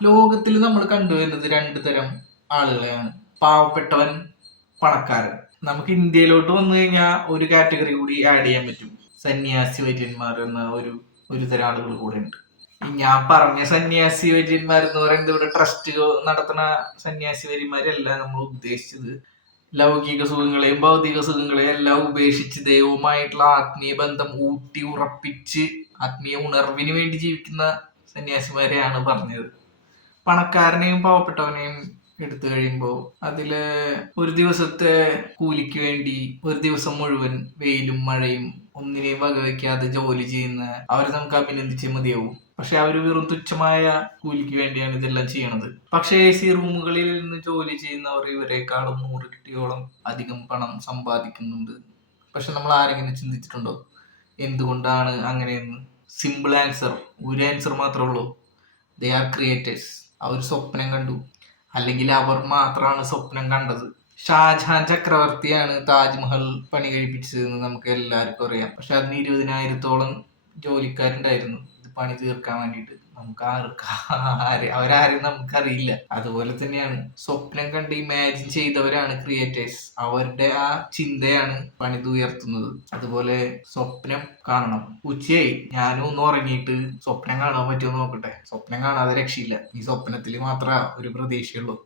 ലോകത്തിൽ നമ്മൾ കണ്ടുവരുന്നത് രണ്ടു തരം ആളുകളെയാണ്: പാവപ്പെട്ടവൻ, പണക്കാരൻ. നമുക്ക് ഇന്ത്യയിലോട്ട് വന്നു കഴിഞ്ഞാൽ ഒരു കാറ്റഗറി കൂടി ആഡ് ചെയ്യാൻ പറ്റും. സന്യാസി വര്യന്മാർ എന്ന ഒരു തരം ആളുകൾ കൂടെ ഉണ്ട്. ഞാൻ പറഞ്ഞ സന്യാസി വര്യന്മാർ എന്ന് പറയുന്നത് ഇവിടെ ട്രസ്റ്റ് നടത്തുന്ന സന്യാസി വര്യന്മാരല്ല നമ്മൾ ഉദ്ദേശിച്ചത്. ലൗകിക സുഖങ്ങളെയും ഭൗതിക സുഖങ്ങളെയും എല്ലാം ഉപേക്ഷിച്ച് ദൈവവുമായിട്ടുള്ള ആത്മീയ ബന്ധം ഊട്ടി ഉറപ്പിച്ച് ആത്മീയ ഉണർവിന് വേണ്ടി ജീവിക്കുന്ന സന്യാസിമാരെയാണ് പറഞ്ഞത്. പണക്കാരനെയും പാവപ്പെട്ടവനെയും എടുത്തു കഴിയുമ്പോൾ അതില് ഒരു ദിവസത്തെ കൂലിക്ക് വേണ്ടി ഒരു ദിവസം മുഴുവൻ വെയിലും മഴയും ഒന്നിനെയും വകവയ്ക്കാതെ ജോലി ചെയ്യുന്ന അവരെ നമുക്ക് അഭിനന്ദിച്ചേ മതിയാവും. പക്ഷെ അവർ വെറും തുച്ഛമായ കൂലിക്ക് വേണ്ടിയാണ് ഇതെല്ലാം ചെയ്യണത്. പക്ഷേ AC റൂമുകളിൽ നിന്ന് ജോലി ചെയ്യുന്നവർ ഇവരെക്കാളും 100 ഇരട്ടിയോളം അധികം പണം സമ്പാദിക്കുന്നുണ്ട്. പക്ഷെ നമ്മൾ ആരെങ്കിലും ചിന്തിച്ചിട്ടുണ്ടോ എന്തുകൊണ്ടാണ് അങ്ങനെയെന്ന്? സിമ്പിൾ ആൻസർ, ഒരു ആൻസർ മാത്രമേ ഉള്ളൂ: ദേ ആർ ക്രിയേറ്റേഴ്സ്. അവർ സ്വപ്നം കണ്ടു, അല്ലെങ്കിൽ അവർ മാത്രമാണ് സ്വപ്നം കണ്ടത്. ഷാജഹാൻ ചക്രവർത്തിയാണ് താജ്മഹൽ പണി കഴിപ്പിച്ചതെന്ന് നമുക്ക് എല്ലാവർക്കും അറിയാം. പക്ഷെ അതിന് 20,000-ഓളം ജോലിക്കാരുണ്ടായിരുന്നു ഇത് പണി തീർക്കാൻ വേണ്ടിയിട്ട്. നമുക്ക് അവരാരും നമുക്കറിയില്ല. അതുപോലെ തന്നെയാണ് സ്വപ്നം കണ്ട് ഇമാജിൻ ചെയ്തവരാണ് ക്രിയേറ്റേഴ്സ്. അവരുടെ ആ ചിന്തയാണ് പണിതുയർത്തുന്നത്. അതുപോലെ സ്വപ്നം കാണണം. ഉച്ചയായി, ഞാനും ഒന്ന് ഉറങ്ങിയിട്ട് സ്വപ്നം കാണാൻ പറ്റുമോ നോക്കട്ടെ. സ്വപ്നം കാണാതെ രക്ഷയില്ല. ഈ സ്വപ്നത്തിൽ മാത്രമേ ഒരു പ്രതീക്ഷയുള്ളൂ.